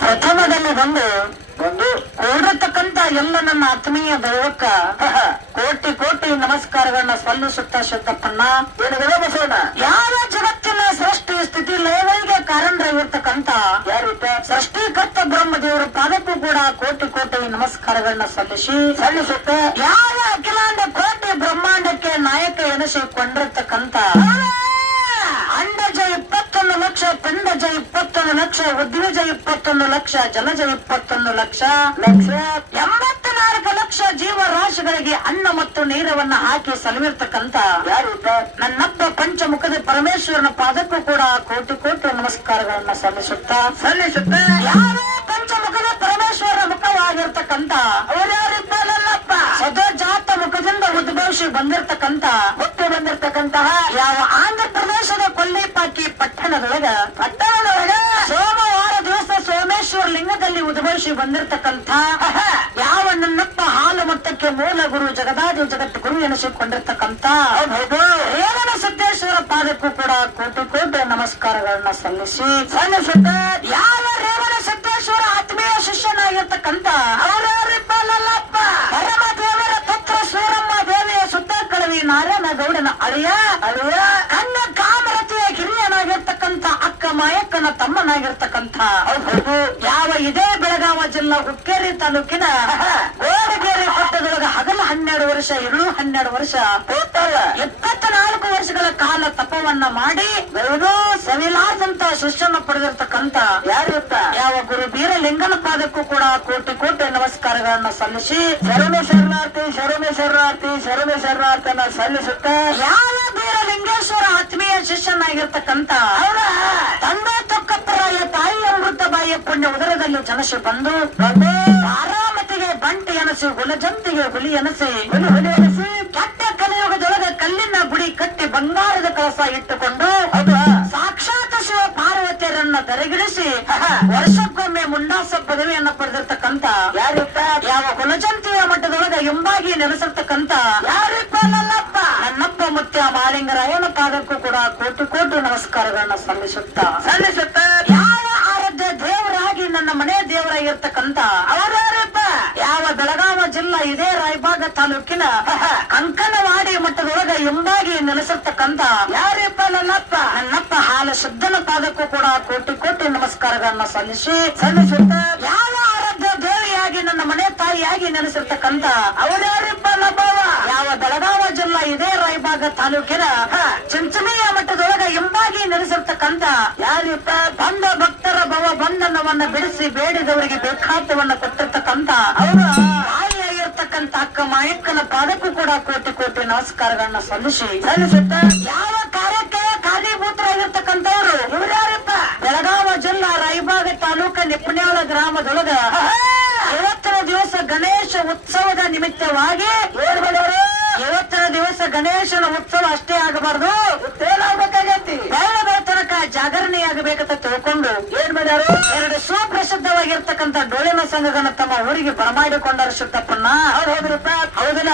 ಪ್ರಥಮದಲ್ಲಿ ಬಂದು ಬಂದು ಕೂಡಿರ್ತಕ್ಕಂತ ಎಲ್ಲ ನನ್ನ ಆತ್ಮೀಯ ದೈವಕ್ಕ ಕೋಟಿ ಕೋಟಿ ನಮಸ್ಕಾರಗಳನ್ನ ಸಲ್ಲಿಸುತ್ತಾ ಶುದ್ಧಪ್ಪಣ್ಣ ಏನಿದೆ ಬಸವಣ್ಣ? ಯಾವ ಜಗತ್ತಿನ ಸೃಷ್ಟಿ ಸ್ಥಿತಿ ಲೋವೈಗೆ ಕಾರಣರಾಗಿರ್ತಕ್ಕಂತ ಸೃಷ್ಟಿಕರ್ತ ಬ್ರಹ್ಮದೇವರ ಪಾದಕ್ಕೂ ಕೂಡ ಕೋಟಿ ಕೋಟಿ ನಮಸ್ಕಾರಗಳನ್ನ ಸಲ್ಲಿಸಿ ಸಲ್ಲಿಸುತ್ತೆ? ಯಾವ ಅಖಿಲಾಂಡ ಕೋಟಿ ಬ್ರಹ್ಮಾಂಡಕ್ಕೆ ನಾಯಕ ಎನಿಸಿಕೊಂಡಿರ್ತಕ್ಕಂತ ಅಂಡಜ ಇಪ್ಪತ್ತೊಂದು ಲಕ್ಷ ಪಿಂಡಜ ಇಪ್ಪತ್ತೊಂದು ಲಕ್ಷ ಉದ್ವಿಜ ಇಪ್ಪತ್ತೊಂದು ಲಕ್ಷ ಜಲಜ ಇಪ್ಪತ್ತೊಂದು ಲಕ್ಷ. ಲಕ್ಷ, ಎಂಬತ್ನಾಲ್ಕು ಲಕ್ಷ ಜೀವರಾಶಿಗಳಿಗೆ ಅನ್ನ ಮತ್ತು ನೀರವನ್ನ ಹಾಕಿ ಸಲುವಿರ್ತಕ್ಕಂತ ಯಾರು? ನನ್ನಪ್ಪ ಪಂಚಮುಖದ ಪರಮೇಶ್ವರನ ಪಾದಕ್ಕೂ ಕೂಡ ಕೋಟಿ ಕೋಟಿ ನಮಸ್ಕಾರಗಳನ್ನ ಸಲ್ಲಿಸುತ್ತಾ ಸಲ್ಲಿಸುತ್ತಾ, ಯಾರೇ ಪಂಚಮುಖದ ಪರಮೇಶ್ವರನ ಮುಖವಾಗಿರ್ತಕ್ಕಂತ ಅವರ ಮುಖದಿಂದ ಉದ್ಭವಿಸಿ ಬಂದಿರತಕ್ಕಂತ ಹುಟ್ಟಿ ಬಂದಿರ್ತಕ್ಕಂತಹ ಯಾವ ಆಂಧ್ರ ಪ್ರದೇಶದ ಕೊಲ್ಲಿಪಾಕಿ ಪಟ್ಟಣದೊಳಗ ಪಟ್ಟಣದೊಳಗ ಸೋಮವಾರ ದಿವಸ ಸೋಮೇಶ್ವರ ಲಿಂಗದಲ್ಲಿ ಉದ್ಭವಿಸಿ ಬಂದಿರತಕ್ಕಂತ ಯಾವ ನನ್ನಪ್ಪ ಹಾಲು ಮೊತ್ತಕ್ಕೆ ಮೂಲ ಗುರು ಜಗದಾದಿ ಜಗತ್ ಗುರು ಎನಿಸಿಕೊಂಡಿರ್ತಕ್ಕಂತ ರೇವಣ ಸಿದ್ದೇಶ್ವರ ಪಾದಕ್ಕೂ ಕೂಡ ಕೋಟು ಕೋಟಿ ನಮಸ್ಕಾರಗಳನ್ನ ಸಲ್ಲಿಸಿ ಸಲ್ಲಿಸುತ್ತೆ ಯಾವ ರೇವಣ ಸಿದ್ದೇಶ್ವರ ಆತ್ಮೀಯ ಶಿಷ್ಯನಾಗಿರ್ತಕ್ಕಂತ ಅವರ್ಯಾರಿಪ್ಪ ಅಳಿಯ ಅಳಿಯ ಅನ್ನ ಕಾಮರತಿಯ ಕಿರಿಯನಾಗಿರ್ತಕ್ಕಂಥ ಅಕ್ಕ ಮಾಯಕ್ಕನ ತಮ್ಮನಾಗಿರ್ತಕ್ಕಂಥ. ಯಾವ ಇದೇ ಬೆಳಗಾವ ಜಿಲ್ಲಾ ಹುಕ್ಕೇರಿ ತಾಲೂಕಿನ ಗೋಡಗೇರಿ ಹೊತ್ತದೊಳಗ ಹಗಲು ಹನ್ನೆರಡು ವರ್ಷ ಎರಡು ಹನ್ನೆರಡು ವರ್ಷ ಕೂತಾಳ ಎಪ್ಪತ್ತ ನಾಲ್ಕು ವರ್ಷಗಳ ಕಾಲ ತಪವನ್ನ ಮಾಡಿ ಎರಡೂ ಸವಿಲಾದಂತ ಶಿಷ್ಯನ ಪಡೆದಿರ್ತಕ್ಕಂತ ಯಾರು ಯಾವ ಗುರು ಬೀರಲಿಂಗನ ಪಾದಕ್ಕೂ ಕೂಡ ಕೋಟಿ ಕೋಟಿ ನಮಸ್ಕಾರಗಳನ್ನ ಸಲ್ಲಿಸಿ ಶರಣ ಶರಣಾರ್ಥಿ ಶರಣ ಶರಣಾರ್ಥಿ, ಶರಣ ಶರಣಾರ್ಥನ ಸಲ್ಲಿಸುತ್ತ. ಯಾವ ಬೀರಲಿಂಗೇಶ್ವರ ಆತ್ಮೀಯ ಶಿಷ್ಯನಾಗಿರ್ತಕ್ಕಂತ ತಂದೆ ತೊಕ್ಕಪ್ಪರಾಯ ತಾಯಿ ಅಮೃತ ಬಾಯಿಯ ಪುಣ್ಯ ಉದರದಲ್ಲಿ ಜನಸಿ ಬಂದು ಬಂಟಿ ಅನಸು ಹುಲಜಂತಿಗೆ ಹುಲಿ ಎನಸಿ ಹುಲಿ ಹುಲಿ ಎನಿಸಿ ಕೆಟ್ಟ ಕಲಿಯುಗದೊಳಗ ಕಲ್ಲಿನ ಗುಡಿ ಕಟ್ಟಿ ಬಂಗಾರದ ಕಳಸ ಇಟ್ಟುಕೊಂಡು ಅದು ಸಾಕ್ಷಾತ್ ಶಿವ ಪಾರ್ವತಿಯರನ್ನ ತೆರೆಗಿಡಿಸಿ ವರ್ಷಕ್ಕೊಮ್ಮೆ ಮುಂಡಾಸ ಪದವಿಯನ್ನ ಪಡೆದಿರ್ತಕ್ಕಂತ ಯಾರಿಪ್ಪ, ಯಾವ ಕುಲಜಂತಿಯ ಮಟ್ಟದೊಳಗ ಎಂಬಾಗಿ ನೆಲೆಸಿರ್ತಕ್ಕಂತ ಯಾರಿಪ್ಪ ನನ್ನಪ್ಪ? ನನ್ನಪ್ಪ ಮುತ್ಯ ಮಾಲಿಂಗರಾಯನ ಪಾದಕ್ಕೂ ಕೂಡ ಕೋಟಿ ಕೋಟಿ ನಮಸ್ಕಾರಗಳನ್ನ ಸಲ್ಲಿಸುತ್ತಾ, ಸಲ್ಲಿಸುತ್ತೆ ಯಾವ ಆರಾಧ್ಯ ದೇವರಾಗಿ ನನ್ನ ಮನೆ ದೇವರಾಗಿರ್ತಕ್ಕಂಥ ಅವರ್ಯಾರಿಪ್ಪ ಯಾವ ಬೆಳಗಾವ ಜಿಲ್ಲಾ ಇದೇ ತಾಲೂಕಿನ ಅಂಕನವಾಡಿ ಮಟ್ಟದೊಳಗ ಎಂಬಾಗಿ ನೆಲೆಸಿರ್ತಕ್ಕಂತ ಯಾರಿಪ್ಪ ನನ್ನಪ್ಪ? ನನ್ನಪ್ಪ ಹಾಲ ಶುದ್ಧನ ಪಾದಕ್ಕೂ ಕೂಡ ಕೋಟಿ ಕೋಟಿ ನಮಸ್ಕಾರಗಳನ್ನ ಸಲ್ಲಿಸಿ ಸಲ್ಲಿಸುತ್ತ ಯಾವ ಆರಾಧ್ಯ ದೇವಿಯಾಗಿ ನನ್ನ ಮನೆ ತಾಯಿಯಾಗಿ ನೆಲೆಸಿರ್ತಕ್ಕಂತ ಅವರ್ಯಾರಿಪ್ಪ ನಬ್ಬವ ಯಾವ ಬೆಳಗಾವ ಜಿಲ್ಲಾ ಇದೇ ರಾಯಬಾಗ ತಾಲೂಕಿನ ಚಂಚಮಿಯ ಮಟ್ಟದೊಳಗ ಎಂಬಾಗಿ ನೆಲೆಸಿರ್ತಕ್ಕಂತ ಯಾರಿಪ್ಪ? ಬಂದ ಭಕ್ತರ ಭವ ಬಂಧನವನ್ನ ಬಿಡಿಸಿ ಬೇಡಿದವರಿಗೆ ಬೇಕಾತವನ್ನ ಕೊಟ್ಟಿರ್ತಕ್ಕಂತ ಅವರ ಮಾಯಕ್ಕನ ಪಾದಕ್ಕೂ ಕೂಡ ಕೋಟಿ ಕೋಟಿ ನಮಸ್ಕಾರಗಳನ್ನ ಸಲ್ಲಿಸಿ ಸಲ್ಲಿಸುತ್ತ ಯಾವ ಕಾರ್ಯಕ್ಕೆ ಕಾರ್ಯಭೂತರಾಗಿರ್ತಕ್ಕಂಥವ್ರು? ಇವ್ರ್ಯಾರಪ್ಪ ಬೆಳಗಾವ ಜಿಲ್ಲಾ ರಾಯಭಾಗ ತಾಲೂಕ ನಿಪ್ಪಣ್ಯಾಳ ಗ್ರಾಮದೊಳಗ. ಇವತ್ತಿನ ದಿವಸ ಗಣೇಶ ಉತ್ಸವದ ನಿಮಿತ್ತವಾಗಿ ಇವತ್ತಿನ ದಿವಸ ಗಣೇಶನ ಉತ್ಸವ ಅಷ್ಟೇ ಆಗಬಾರ್ದು. ಏನಾಗ್ಬೇಕಾಗೈತಿ ಜಾಗರಣೆಯಾಗಬೇಕಂತ ತಿಳ್ಕೊಂಡು ಏನ್ ಮಾಡ್ಯಾರು ಎರಡು ಸುಪ್ರಸಿದ್ಧವಾಗಿರ್ತಕ್ಕಂತ ಡೋಳಿನ ಸಂಘಗಳನ್ನ ತಮ್ಮ ಊರಿಗೆ ಬರಮಾಡಿಕೊಂಡರು ಶುದ್ಧಪ್ಪನ್ನ ಅವ್ರು ಹೋದ್ರಪ್ಪ ಹೌದಿಲ್ಲ?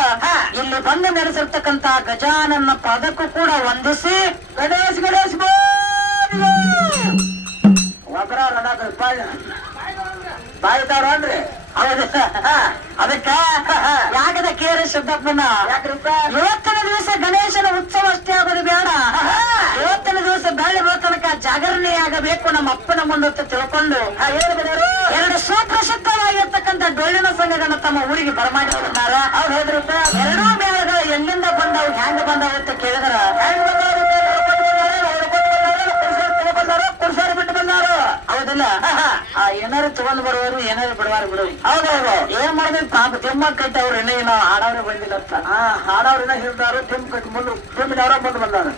ಇಲ್ಲಿ ಬಂದು ನೆಲೆಸಿರ್ತಕ್ಕಂತ ಗಜಾನನ ಪದಕ್ಕೂ ಕೂಡ ವಂದಿಸಿ ಗಣೇಶ್ ಗಣೇಶ್ ಒಬ್ಬರ ಬಾಯಿ ಬಾಯ್ತಾವ್ರನ್ರಿ ಅದಕ್ಕ? ಯಾಗದ ಕೇರ ಶುದ್ಧಪ್ಪನ ಇವತ್ತಿನ ದಿವಸ ಗಣೇಶನ ಉತ್ಸವ ಅಷ್ಟೇ ಆಗೋದು ಬೇಡ. ಇವತ್ತಿನ ದಿವಸ ಬೆಳ್ಳಿ ತನಕ ಜಾಗರಣೆ ಆಗಬೇಕು ನಮ್ಮ ಅಪ್ಪನ ಮುಂದೆ ತಿಳ್ಕೊಂಡು ಎರಡು ಸುಪ್ರಸಿದ್ಧವಾಗಿರ್ತಕ್ಕಂಥ ಡೊಳ್ಳಿನ ಸಂಘಗಳನ್ನ ತಮ್ಮ ಊರಿಗೆ ಬರಮಾಡಿಕೊಂಡಾರ ಅವ್ರು ಹೇಳಿದ್ರು ಎರಡೂ ಮೇಳಗಳು ಎಲ್ಲಿಂದ ಬಂದವು ಹ್ಯಾಂಗ ಬಂದವು ಅಂತ ಕೇಳಿದ್ರ. ಹೌದಿಲ್ಲ ಆ ಏನಾರು ತಗೊಂಡ್ ಬರುವವರು ಏನಾರು ಬಿಡುವಾರು ಬಿಡು. ಹೌದೌದು ಏನ್ ಮಾಡ್ಬೇಕು ಪಾಪ ತಿಮ್ಮ ಕಟ್ಟಿ ಅವ್ರು. ಎಣ್ಣೆ ನಾವು ಹಾಡವ್ರೆ ಬಂದಿಲ್ಲ ಅಂತ. ಹಾ ಹಾಡವ್ರಿನ ಹಿಡ್ದವ್ರು ತಿಮ್ಮ ಕಟ್ಟಿ ಮುಂದೆ ತಿಮ್ಮಿನವ್ರ ಬಂದು ಬಂದಾರ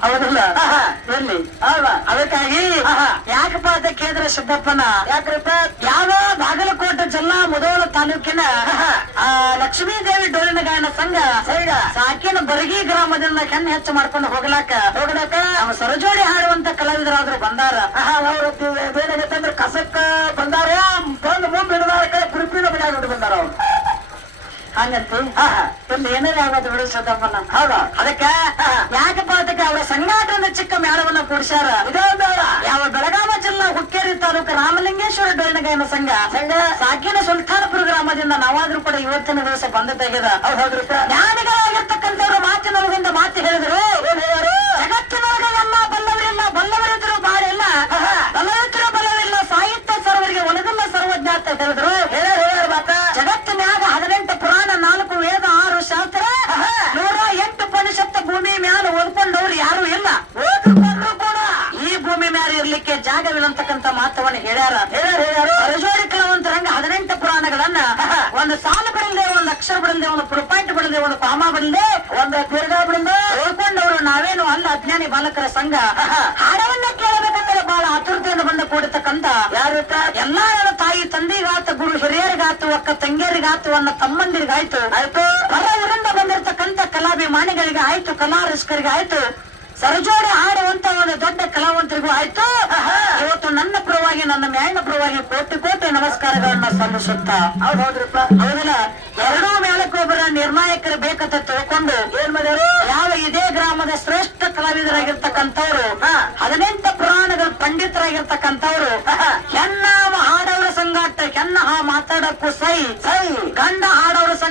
ಹೌದಲ್ಲ? ಎಲ್ಲಿ ಹೌದಾ? ಅದಕ್ಕಾಗಿ. ಯಾಕಪ್ಪ ಅಂತ ಕೇಳಿದ್ರೆ ಸಿದ್ದಪ್ಪನ ಯಾಕ್ರಪ್ಪ? ಯಾವ ಬಾಗಲಕೋಟೆ ಜಿಲ್ಲಾ ಮುದೋಳ ತಾಲೂಕಿನ ಆ, ಲಕ್ಷ್ಮೀದೇವಿ ಡೋಲಿನ ಗಾಯನ ಸಂಘ ಸೈಡ ಸಾಕಿನ ಬರಗಿ ಗ್ರಾಮದಿಂದ ಕೆನ್ನ ಹೆಚ್ಚು ಮಾಡ್ಕೊಂಡು ಹೋಗ್ಲಾಕ ಹೋಗ್ಲಾಕ? ಸರಜೋಡಿ ಹಾಡುವಂತ ಕಲಾವಿದರಾದ್ರು ಬಂದಾರ ಅವರು ಬೇರೆ ಕಸಕ್ಕ ಬಂದಾರ ಬಂದು ಮುಂದೆ ಹಿಡಿದಾರ ಕಡೆ ಕುರುಪಿನ ಬಿಡ ಬಿಟ್ಟು ಬಂದಾರ ಅವ್ರು ಹಂಗಂತ? ಇಲ್ಲಿ ಏನಾರ ಆಗೋದು ಬಿಡು ಸದಮ್ಮನ ಹೌದಾ. ಅದಕ್ಕ ಯಾಕಪ್ಪ ಅದಕ್ಕೆ ಅವರ ಸಂಘಾಟದ ಚಿಕ್ಕ ಮೇಳವನ್ನ ಕೂಡಿಸ್ಯಾರ ಯಾವ ಬೆಳಗಾವ ತಾಲೂಕು ರಾಮಲಿಂಗೇಶ್ವರ ಡೊಳ್ಳಿನಗಾಯನ ಸಂಘ. ಸಂಘ? ಸಾಕಿನ ಸುಲ್ತಾನಪುರ ಗ್ರಾಮದಿಂದ ನಾವಾದ್ರೂ ಕೂಡ ಇವತ್ತಿನ ದಿವಸ ಬಂದ ತೆಗೆದ. ಹೌದು ಜ್ಞಾನಿಗಳಾಗಿರ್ತಕ್ಕಂಥವ್ರ ಮಾತಿನ ಮಾತು ಹೇಳಿದ್ರು. ಜಾಗವಿಲ್ಲಂತಕ್ಕಂತ ಮಾತವನ್ನು ಹೇಳ್ಯಾರ ಹೇಳ್ಯಾರ ಹೇಳ್ಯಾರು. ಅರಜೋಡಿ ಕಲಾವಂತರಂಗ ಹದಿನೆಂಟು ಪುರಾಣಗಳನ್ನ ಒಂದು ಸಾಲು ಬಿಡಲ್ದೆ ಒಂದು ಅಕ್ಷರ ಬಿಡಲ್ದೆ ಒಂದು ಪುರುಪಾಯಿಂಟ್ ಬಿಡಲ್ದೆ ಒಂದು ಪಾಮ ಬಿಡಲ್ದೆ ಒಂದು ದೀರ್ಘ ಬಿಡಿಂದ ಓದ್ಕೊಂಡವರು ನಾವೇನು ಅಲ್ಲ ಅಜ್ಞಾನಿ ಬಾಲಕರ ಸಂಘ. ಹಾಡವನ್ನ ಕೇಳಬೇಕಂದ್ರೆ ಬಹಳ ಆತುರತೆಯಿಂದ ಬಂದ ಕೂಡಿರ್ತಕ್ಕಂತ ಯಾರು ಎಲ್ಲಾ ತಾಯಿ ತಂದೆಗಾತು ಗುರು ಹಿರಿಯರಿಗಾತು ಅಕ್ಕ ತಂಗಿಯರಿಗಾತು ಅನ್ನ ತಮ್ಮಂದಿರಿಗಾಯ್ತು. ಆಯ್ತು. ಹೊರ ಊರಿಂದ ಬಂದಿರತಕ್ಕಂತ ಕಲಾಭಿಮಾನಿಗಳಿಗೆ ಆಯ್ತು ಕಲಾ ಆಯ್ತು. ಸರಜೋಡಿ ಹಾಡುವಂತ ಒಂದು ದೊಡ್ಡ ಕಲಾವಂತರಿಗೂ ಆಯ್ತು ಇವತ್ತು ನನ್ನ ಪರವಾಗಿ ಕೋಟಿ ಕೋಟಿ ನಮಸ್ಕಾರಗಳನ್ನ ಸಲ್ಲಿಸುತ್ತಾ ಹೌದ್ ಹೌದ್ರಿಪ್ಪ. ಹೌದಲ್ಲ ಎರಡೂ ಮೇಳಕ್ಕೊಬ್ಬರ ನಿರ್ಣಾಯಕರು ಬೇಕಂತ ತಿಳ್ಕೊಂಡು ಏನ್ ಮಾಡ್ಯಾರು ಯಾವ ಇದೇ ಗ್ರಾಮದ ಶ್ರೇಷ್ಠ ಕಲಾವಿದರಾಗಿರ್ತಕ್ಕಂಥವ್ರು ಹದಿನೆಂಟು ಪುರಾಣಗಳ ಪಂಡಿತರಾಗಿರ್ತಕ್ಕಂಥವ್ರು ಹೆಣ್ಣ ಹಾಡವರ ಸಂಗಾಟ ಹೆಣ್ಣ ಹಾ ಮಾತಾಡಕ್ಕೂ ಸೈ ಸೈ. ಗಂಡ ಹಾಡವರ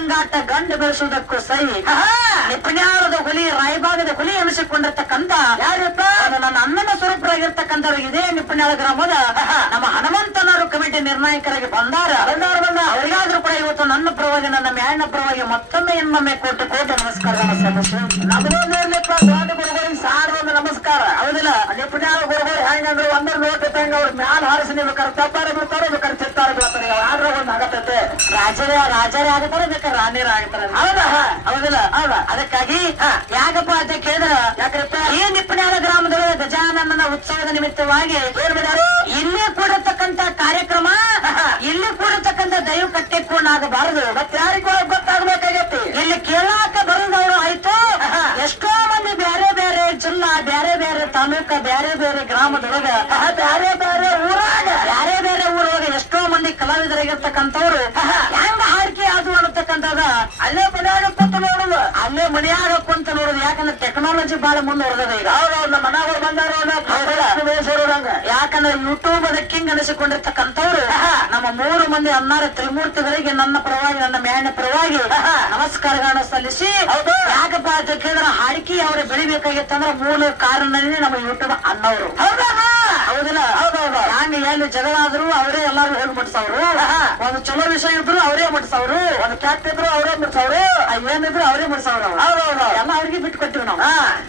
ಸಂಗಾಟ ಗಂಡ ಬೆಳೆಸುವುದಕ್ಕೂ ಸೈ ನಿಪುಣ್ಯಾರದ ಹುಲಿ ರಾಯಭಾಗದ ಹುಲಿ ಎನಿಸಿಕೊಂಡಿರ್ತಕ್ಕಂತ ಯಾರಪ್ಪ? ನನ್ನ ಅಣ್ಣನ ಸ್ವರೂಪರಾಗಿರ್ತಕ್ಕಂಥವ್ರು. ಇದೇ ನಿಪುಣ್ಯಾಳ ಗ್ರಾಮದ ನಮ್ಮ ಹನುಮಂತನವರು ಕಮಿಟಿ ನಿರ್ಣಾಯಕರಾಗಿ ಬಂದಾರ. ಬಂದ ಅವರಿಗಾದ್ರೂ ಕೂಡ ಇವತ್ತು ನನ್ನ ಪರವಾಗಿ ನನ್ನ ಮ್ಯಾಣ ಪರವಾಗಿ ಮತ್ತೊಮ್ಮೆ ಇನ್ನೊಮ್ಮೆ ಕೋಟಿ ಕೋಟಿ ನಮಸ್ಕಾರ ಸಾರ್ ಒಂದು ನಮಸ್ಕಾರ. ಹೌದಿಲ್ಲ. ನಿಪುಣ್ಯಾಳ ಗುರುಗಳು ಹೆಂಗಂದ್ರು ಒಂದರ ನೋಟ್ ಅವ್ರ ಮ್ಯಾಲ ಹಾರಿಸಿ ನೀವು ತಪ್ಪಾರ ಬಿಡ್ತಾರೋ ಬೇಕಾದ್ರೆ ಚಿತ್ತಾರ ಬೀಳ್ತಾರೆ ಆದ್ರ ಒಂದು ಆಗತ್ತೆ. ರಾಜರೇ ರಾಜರೇ ಆಗ್ತಾರೆ ಬೇಕಾದ್ರೆ ಆಗ್ತಾರೆ ಹೌದಾ? ಹೌದಿಲ್ಲ? ಹೌದಾ? ಅದಕ್ಕಾಗಿ ಯಾಕಪ್ಪ ಅಂತ ಕೇಳಿದ್ರ ಯಾಕಪ್ಪ? ಈ ನಿಪ್ಪನಾಳ ಗ್ರಾಮದೊಳಗೆ ಗಜಾನನ ಉತ್ಸವದ ನಿಮಿತ್ತವಾಗಿ ಮಾಡ್ಯಾರು ಇಲ್ಲಿ ಕೂಡತಕ್ಕಂತ ಕಾರ್ಯಕ್ರಮ ಇಲ್ಲಿ ಕೂಡತಕ್ಕಂತ ದೈವ ಕಟ್ಟೆ ಆಗಬಾರದು. ಮತ್ ಯಾರಿಗೂ ಗೊತ್ತಾಗ್ಬೇಕಾಗೈತಿ ಇಲ್ಲಿ ಕೇಳಾಕ ಬರೋದವ್ರು ಆಯ್ತು. ಎಷ್ಟೋ ಮಂದಿ ಬೇರೆ ಬೇರೆ ಜಿಲ್ಲಾ ಬ್ಯಾರೆ ಬೇರೆ ತಾಲೂಕ ಬ್ಯಾರೆ ಬೇರೆ ಗ್ರಾಮದೊಳಗ ಬ್ಯಾರೆ ಬೇರೆ ಊರಾಗ ಬೇರೆ ಬೇರೆ ಊರೊಳಗ ಎಷ್ಟೋ ಮಂದಿ ಕಲಾವಿದರಾಗಿರ್ತಕ್ಕಂಥವ್ರು ಹೆಂಗ ಅಲ್ಲೇ ಮನ್ಯಾಗ ಕುಂತ ನೋಡುದು ಅಲ್ಲೇ ಮನ್ಯಾಗ ಕುಂತ ನೋಡುದು. ಯಾಕಂದ್ರೆ ಟೆಕ್ನಾಲಜಿ ಬಹಳ ಮುಂದುವರೆದ ಈಗ. ಅವ್ರ ನಮ್ಮ ಮನೆಯವ್ರು ಬಂದಾರ ಯಾಕಂದ್ರೆ ಯೂಟ್ಯೂಬ್ ಅದ ಕಿಂಗ್ ಅನಿಸಿಕೊಂಡಿರ್ತಕ್ಕಂಥವ್ರು ನಮ್ಮ ಮೂರು ಮಂದಿ ಅನ್ನಾರ ತ್ರಿಮೂರ್ತಿಗಳಿಗೆ ನನ್ನ ಪರವಾಗಿ ನನ್ನ ಮ್ಯಾನ ಪರವಾಗಿ ನಮಸ್ಕಾರಗಳನ್ನು ಸಲ್ಲಿಸಿ. ಹೌದು. ಯಾಕಪ್ಪ ಅಂತ ಕೇಳಿದ್ರೆ ಹಾಡಿಕೆ ಅವ್ರ ಬೆಳಿಬೇಕಾಗಿತ್ತಂದ್ರೆ ಮೂಲ ಕಾರಣನೇ ನಮ್ಮ ಯೂಟ್ಯೂಬ್ ಅನ್ನೋರು. ಹೌದಾ? ಹೌದಿಲ್ಲ. ಹೌದೌದು ಹಂಗ ಎಲ್ಲಿ ಜಗಳ ಆದ್ರು ಅವರೇ ಎಲ್ಲಾರು ಹೋಗಿ ಮುಟ್ಸವ್ರು ಒಂದು ಚಲೋ ವಿಷಯ ಇದ್ರು ಅವರೇ ಮುಟ್ಸವ್ರು. ಒಂದು ಕೆಟ್ಟ ಇದ್ರು ಅವರೇ ಮುಟ್ಸವ್ರು. ಏನಿದ್ರು ಅವರೇ ಮುಟ್ಸವ್ರು ಹೌದೌದು ಎಲ್ಲ ಅವ್ರಿಗೆ ಬಿಟ್ಟು ಕೊಟ್ಟಿವಿ ನಾವು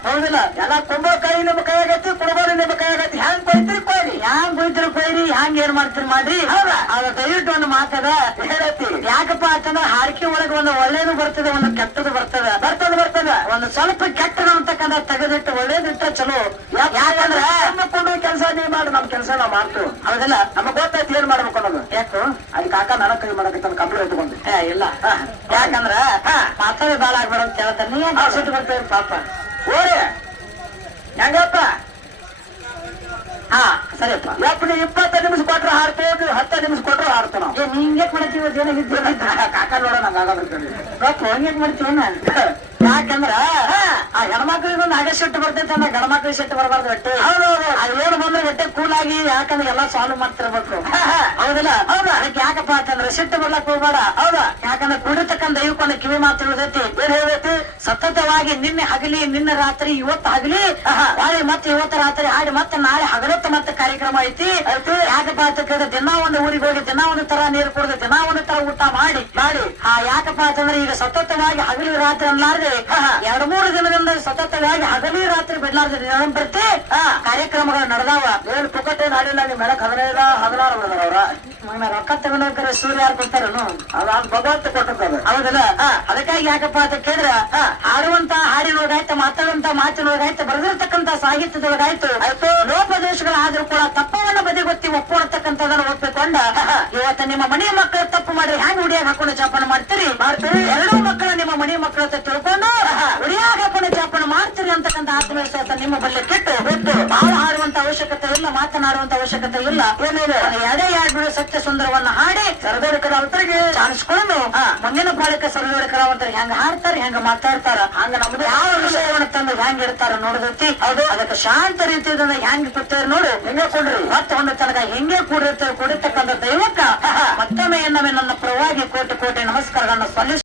ಹೌದಿಲ್ಲ. ಎಲ್ಲ ಕುಂಬಳಕಾಯಿ ನಿಮ್ಮ ಕೈಯಾಗೈತಿ ಕುಡುಗೋರಿ ನಿಮ್ಮ ಆಗತ್ತಿ ಹ್ಯಾಂಗ್ ಕೊಯ್ತಿರಿ ಕೊಯ್ರಿ. ಹ್ಯಾಂಗ್ ಕೊಯ್ತಿರಿ ಕೊಯ್ರಿ? ಹ್ಯಾಂಗ್ ಏನ್ ಮಾಡ್ತೀರಿ ಮಾಡ್ರಿ? ಹೌದಾ? ಅದ ದಯವಿಟ್ಟು ಒಂದು ಮಾತದ. ಹೇಳತಿ ಯಾಕಪ್ಪ ಅಂತಂದ್ರೆ ಹಾರಿಕೆ ಒಳಗೆ ಒಂದು ಒಳ್ಳೇದು ಬರ್ತದೆ ಒಂದು ಕೆಟ್ಟದು ಬರ್ತದೆ. ಬರ್ತದ ಬರ್ತದ. ಒಂದು ಸ್ವಲ್ಪ ಕೆಟ್ಟದ ಅಂತಕ್ಕಂಥ ತೆಗೆದಿಟ್ಟು ಒಳ್ಳೇದಿಟ್ಟ ಚಲೋ ಯಾಕಂದ್ರೆ ಯಾಕಂದ್ರೆ ಕೊಂಡು ಕೆಲಸ ನೀವ್ ಮಾಡಿ ನಮ್ ಕೆಲಸ ನಾವ್ ಮಾಡ್ತೇವೆ ಹೌದಲ್ಲ ನಮಗ್ ಗೊತ್ತಾಯ್ತು ಏನ್ ಮಾಡ್ಬೇಕು ಅನ್ನೋದು? ಯಾಕೋ? ಅಲ್ಲಿ ಕಾಕ ನನ್ನ ಕೈ ಮಾಡಕತ್ತ ಕಂಪ್ಲೀಟ್ ಇಟ್ಕೊಂಡು ಏ ಇಲ್ಲ. ಯಾಕಂದ್ರ ಮಾತಾಡಿ ಬಾಳ ಆಗ್ಬೇಡ ಅಂತ ಹೇಳ್ತಾನೆ ಸುಟ್ಟು ಬರ್ತೇವೆ ಪಾಪ. ಓರಿ. ಹೆಂಗಪ್ಪ? ಹಾ ಸರಿಯಪ್ಪ ಯಪ್ಪ ನೀ ಇಪ್ಪತ್ತು ನಿಮಿಷ ಕೊಟ್ರು ಹಾಡ್ತೇವೆ ಹತ್ತು ನಿಮಿಷ ಕೊಟ್ರು ಹಾಡ್ತೇವೆ ನಾವು. ಏ ನೀ ಯಾಕೆ ಮಾಡ್ತೀವಿ? ಕಾಕಾ ಏನೋ ಇದ್ದಿಲ್ಲ ಕಾಕ ನೋಡ ನಂಗೆ ಆಗೋದ್ರ ಗೊತ್ತು ಹಂಗ್ಯಾಕ್ ಮಾಡ್ತೀವನ ಯಾಕಂದ್ರ ಆ ಹೆಣ್ಮಕ್ಳಿಗೆ ಒಂದು ಅಗ ಸಿಟ್ಟು ಬರ್ತೈತೆ ಅಂದ್ರೆ ಗಣಮಕ್ಳಿಗೆ ಸಿಟ್ಟು ಬರಬಾರ್ದು ಒಟ್ಟು. ಹೌದೌದು. ಅದೇನು ಬಂದ್ರೆ ಕೂಲ್ ಕೂಲಾಗಿ ಯಾಕಂದ್ರೆ ಎಲ್ಲ ಸಾಲ್ವ್ ಮಾಡ್ತಿರ್ಬೇಕು. ಹೌದಿಲ್ಲ? ಹೌದಾ. ಅದಕ್ಕೆ ಯಾಕಪ್ಪ ಅಂತಂದ್ರೆ ಸಿಟ್ಟು ಬರ್ಲಕ್ ಹೋಗ್ಬೇಡ. ಹೌದಾ. ಯಾಕಂದ್ರೆ ಕುಡಿತಕ್ಕಂತ ದೈವಕ್ಕೊಂದು ಕಿವಿ ಮಾತು ಹೇಳ್ತೈತಿ ಏನ್ ಹೇಳ್ತೈತಿ ಸತತವಾಗಿ ನಿನ್ನೆ ಹಗಲಿ ನಿನ್ನೆ ರಾತ್ರಿ ಇವತ್ತು ಹಗಲಿ ನಾಳೆ ಮತ್ತೆ ಇವತ್ತು ರಾತ್ರಿ ಹಾಡಿ ಮತ್ತೆ ನಾಳೆ ಹಗಲತ್ತು ಮತ್ತೆ ಕಾರ್ಯಕ್ರಮ ಐತಿ. ಯಾಕಪ್ಪ ಅಂತ ಕೇಳಿದ್ರೆ ದಿನ ಒಂದು ಊರಿಗೆ ಹೋಗಿ ದಿನ ಒಂದು ತರ ನೀರು ಕುಡಿದು ದಿನ ಒಂದು ತರ ಊಟ ಮಾಡಿ ಮಾಡಿ. ಆ ಯಾಕಪ್ಪ ಅಂತಂದ್ರೆ ಈಗ ಸತತವಾಗಿ ಹಗಲಿ ರಾತ್ರಿ ಅನ್ಲಾರ್ದೆ ಎರಡ್ ಮೂರು ದಿನದಿಂದ ಸತತವಾಗಿ ಹಗಲಿ ರಾತ್ರಿ ಬಿಡ್ಲಾರ್ದೆ ದಿನಂಪ್ರತಿ ಕಾರ್ಯಕ್ರಮಗಳು ನಡೆದಾವ. ಏನ್ ಪುಕ್ಕಟ್ಟೆ ನಾಡಿಲ್ಲ ನಿಮ್ ಮೇಡಕ್ ಹದಿನೈದ ಹದಿನಾರು ಬಿಡದ್ರ ಅವ್ರ? ರೊಕ್ಕ ತಗೊಂಡ್ರೆ ಸೂರ್ಯ ಯಾರು ಕೊಡ್ತಾರನು? ಅದ ಭಗವಂತ ಕೊಟ್ಟದ ಹೌದಲ್ಲ? ಅದಕ್ಕಾಗಿ ಯಾಕಪ್ಪ ಅಂತ ಕೇಳಿದ್ರ ಹಾಡುವಂತ ಹಾಡಿನೊಳಗಾಯ್ತು ಮಾತಾಡುವಂತ ಮಾತಿನೊಳಗಾಯ್ತು ಬರೆದಿರ್ತಕ್ಕಂತ ಸಾಹಿತ್ಯದೊಳಗಾಯ್ತು ಆಯ್ತು. ಆದ್ರೂ ಕೂಡ ತಪ್ಪವನ್ನ ಬದಿಗೊತ್ತಿ ಒಪ್ಪಿರ್ತಕ್ಕಂಥದನ್ನ ಒಪ್ಪಿಕೊಂಡ ಇವತ್ತು ನಿಮ್ಮ ಮನೆಯ ಮಕ್ಕಳು ತಪ್ಪು ಮಾಡಿ ಹ್ಯಾಂಗ್ ಹುಡಿಯಾಗ ಹಾಕೊಂಡು ಜಾಪನ ಮಾಡ್ತೀರಿ? ಮಾಡ್ತೀರಿ. ಎರಡೂ ಮಕ್ಕಳು ನಿಮ್ಮ ಮನೆಯ ಮಕ್ಕಳ ಹತ್ರ ತಿಳ್ಕೊಂಡು ಅಂತಕ್ಕಂಥ ನಿಮ್ಮ ಬಲ್ಲಿ ಕೆಟ್ಟು ಬಿಟ್ಟು ಬಾಳ ಹಾಡುವಂತ ಅವಶ್ಯಕತೆ ಇಲ್ಲ, ಮಾತನಾಡುವಂತ ಅವಶ್ಯಕತೆ ಇಲ್ಲ. ಏನಿದೆ? ಎರಡೇ ಬಿಡು ಸತ್ಯ ಸುಂದರವನ್ನ ಹಾಡಿ ಸರದೋಡಿ ಕಲಾವಂತರಿಗೆ ಚಾಣಿಸ್ಕೊಂಡು ಮುಂದಿನ ಬಾಳಿಕ ಸರದೋಡಿ ಕಲಾವಂತರಿಗೆ ಹೆಂಗ ಹಾಡ್ತಾರೆ, ಹೆಂಗ ಮಾತಾಡ್ತಾರ, ಹಂಗ ನಮ್ದು ಯಾವ ವಿಷಯವನ್ನ ತಂದು ಹೆಂಗ್ ಇಡ್ತಾರ ನೋಡದೈತಿ. ಅದು ಅದಕ್ಕೆ ಶಾಂತ ರೀತಿಯಿಂದ ಹೆಂಗ್ ಬಿಡ್ತೇವೆ ನೋಡು, ಹೆಂಗೆ ಕೊಡ್ರಿ? ಮತ್ತೆ ಒಂದು ತನಕ ಹೆಂಗೆ ಕೂಡಿರ್ತೇವೆ ಕೊಡಿರ್ತಕ್ಕಂಥ ದೈವಕ್ಕ ಮತ್ತೊಮ್ಮೆ ನನ್ನ ಪರವಾಗಿ ಕೋಟಿ ಕೋಟಿ ನಮಸ್ಕಾರಗಳನ್ನು ಸಲ್ಲಿಸಿ